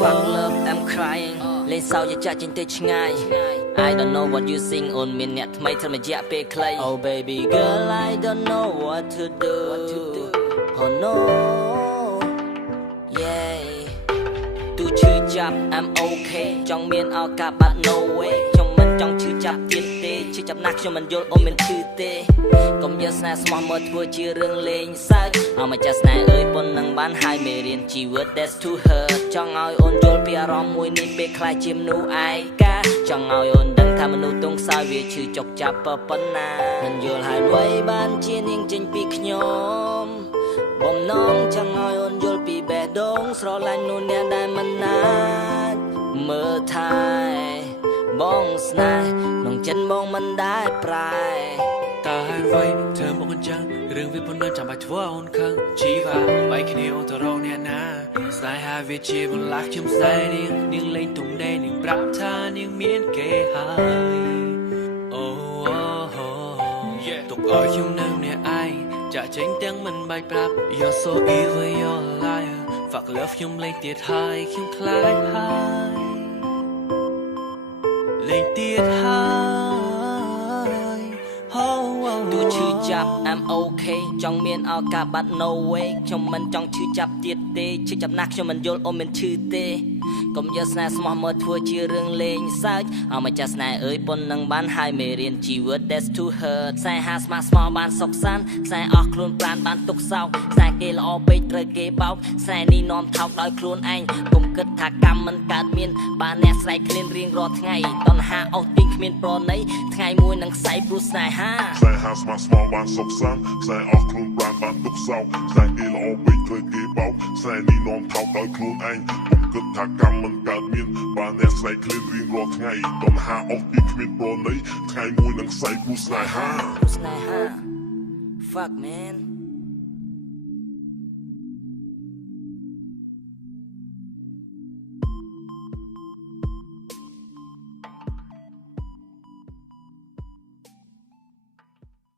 Fuck love I'm crying លេងសើចចាក់ចេញទៅឆ្ងាយ I don't know what you sing អូនមានអ្នកថ្មីធ្វើមករយៈពេលខ្លី Oh baby girl I don't know what to do Oh no yeah ទូឈឺចាប់ I'm okay ចង់មានឱកាសបាត់ no way ខ្ញុំមិនចង់ឈឺចាប់ទៀតទេឈឺចាប់ណាស់ខ្ញុំមិនយល់អូនមិនឈឺទេកុំយកស្នេហ៍ស្មោះមកធ្វើជារឿងលេងសើចអមម្ចាស់ស្នេហ៍អើយប៉ុណ្ណឹងបានហើយមេរៀនជីវិត that's to her ចង់ឲ្យអូនយល់ពីអារម្មណ៍មួយនេះពេលខ្លាចជាមនុស្សឯកាចង់ឲ្យអូនដឹងថាមនុស្សទងខ្សោយវាឈឺចុកចាប់ប៉ុណ្ណាមិនយល់ហើយអ្វីបានជានាងចេញពីខ្ញុំបំណងចង់ឲ្យអូនយល់ពីបេះដូងស្រឡាញ់នោះអ្នកដែលមិនណាចមើលថែបងស្នេហ៍ក្នុងចិត្តបងមិនដែលប្រែតើហើយអ្វីធ្វើមកអញ្ចឹងរឿងវាប៉ុណ្ណឹងចាំបាច់ធ្វើអូនខឹងជីវ៉ាបែកគ្នាអូនទៅរកអ្នកណាស្នេហាវាជាបន្លាស់ខ្ញុំស្នេហ៍នាងលេងទុំដេនាងប្រាប់ថានាងមានគេហើយអូទុកឲ្យខ្ញុំនៅអ្នកឯងចាក់ចេញទាំងមិនបាច់ប្រាប់ You're so evil you're a liar Fuck love ខ្ញុំលេងទៀតហើយខ្ញុំខ្លាចហើយលេងទៀតហើយទូឈឺចាប់ I'm okay ចង់មានឱកាសបាត់ no way ខ្ញុំមិនចង់ឈឺចាប់ទៀតទេឈឺចាប់ណាស់ខ្ញុំមិនយល់អូនមិនឈឺទេកុំយកស្នេហ៍ស្មោះមកធ្វើជារឿងលេងសើចអមម្ចាស់ស្នេហ៍អើយប៉ុណ្ណឹងបានហើយមេរៀនជីវិត that's to her ខ្សែហាស្មាស្មោបានសុខសាន្តខ្សែអស់ខ្លួនប្រានបានទុកសោកខ្សែគេល្អពេកត្រូវគេបោកខ្សែនេះនាំថោកដោយខ្លួនឯងកុំគិតថាកម្មមិនកើតមានបានអ្នកស្រែកឃ្លានរៀងរាល់ថ្ងៃតណ្ហាអស់ទីងគ្មានប្រណីថ្ងៃមួយនឹងខ្សែព្រោះស្នេហាខ្សែហាស្មាស្មោបានសុខសាន្តខ្សែអស់ខ្លួនប្រានបានទុកសោកខ្សែគេល្អពេកត្រូវគេបោកខ្សែនេះនាំថោកដោយខ្លួនឯងកុំគិតថាកម្មមិនកើតមានបានអ្នកស្រែកឃ្លានរៀងរាល់ថ្ងៃតណ្ហាអស់ទីគ្មានប្រណីថ្ងៃមួយនឹងខ្សែព្រោះស្នេហាFuck man